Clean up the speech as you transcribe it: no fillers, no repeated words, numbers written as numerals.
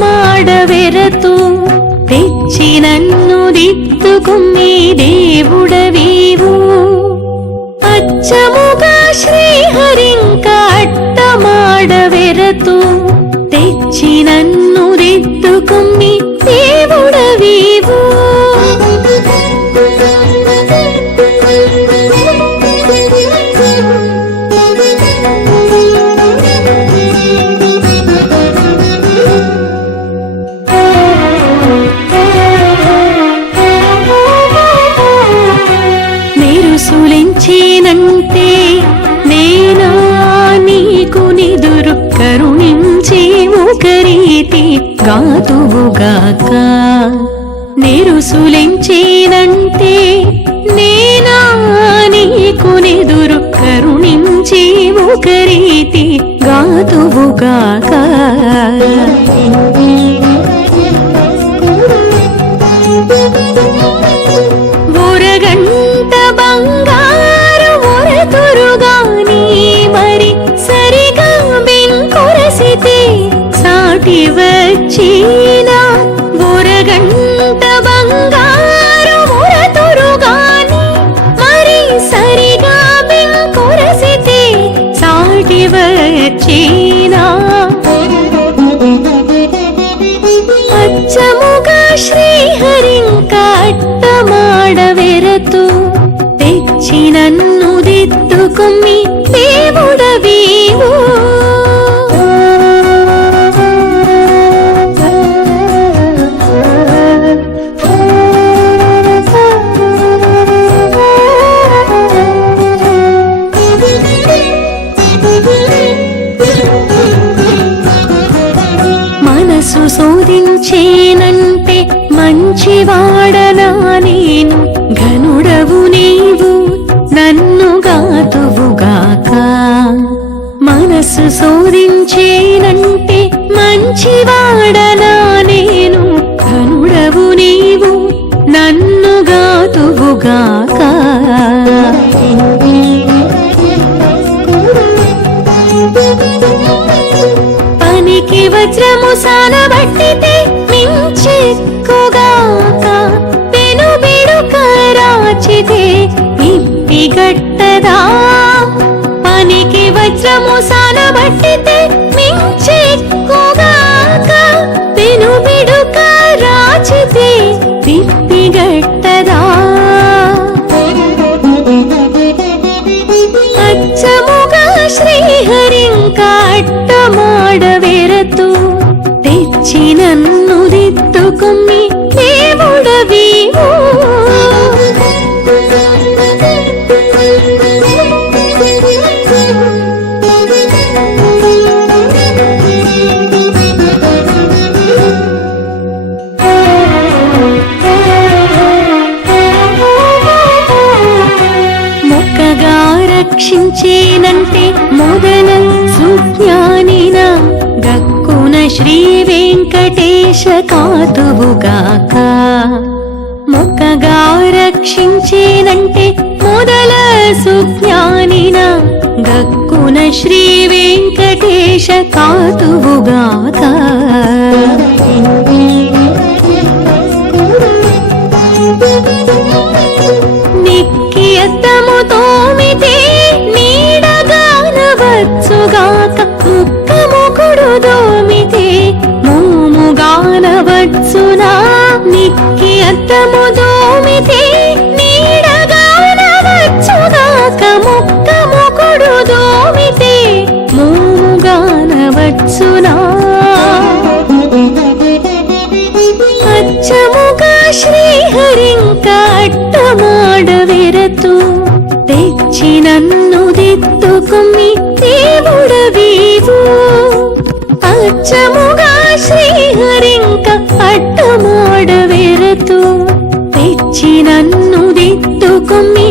ಮಾಡವೆರತು తెచ్చి నన్ను దిద్దుకుమ్మి దేవుడవీవు అచ్చముగా శ్రీహరింక అట్ట ಮಾಡವೆರತು తెచ్చి నన్ను దిద్దుకుమ్మి దేవుడవీవు నిరుసులించేనంటే నేనా నీకు నిదురు కరుణించి ఒక రీతి గాతువుగాక నిరుసులించేనంటే నేనా నీకు నిదురు కరుణించి ఒక రీతి గాతువుగాక ఒరగంట బంగారు ఒరతురుగాని మరి సరిగా బెంకొరసితే సాటి వచ్చిన ఒరగంట బంగారు ఒరతురుగాని మరి సరిగా బెంకొరసితే సాటి వచ్చిన అచ్చముగా శ్రీహరింక అట్ట ಮಾಡವೆರತು తెచ్చి నన్ను దిద్దుకుమ్మి దేవుడవీవు మనసు శోధించేనంటే మంచివాడనా నేను ఘనుడవు నీవు నన్ను గాతువుగాక మనసు శోధించేనంటే మంచివాడనా నేను ఘనుడవు నీవు నన్ను గాతువుగాక పనికి వజ్రము సానబట్టితే మించెక్కుగాక పెను బిడుక రాచితే ఇప్పిగట్టదా పనికి వజ్రము సానబట్టితే మించెక్కుగాక పెను బిడుక రాచితే ఇప్పిగట్టదా అచ్చముగా శ్రీహరింక అట్ట ಮಾಡವೆರತು తెచ్చి నన్ను దిద్దుకుమ్మి దేవుడవీవు మొక్కగా రక్షించేనంటే మొదల సుజ్ఞానిన గక్కున శ్రీ వెంకటేశ కాతువుగాక మొక్కగా రక్షించేనంటే మొదల సుజ్ఞానిన గక్కున శ్రీ వెంకటేశ కాతువుగాక నిక్కి అద్దము తోమితే నీడగానవచ్చుగాక ముక్క మొగుడు దోమితే మోముగానవచ్చునా నిక్కి అద్దము దోమితే నీడగానవచ్చుగాక ముక్క మొగుడు దోమితే మోముగానవచ్చునా అచ్చముగా శ్రీహరింక అట్ట ಮಾಡವೆರತು తెచ్చి నన్ను దిద్దుకుమ్మి దేవుడవీవు అచ్చముగా శ్రీహరింక అట్ట ಮಾಡವೆರತು తెచ్చి నన్ను దిద్దుకుమ్మి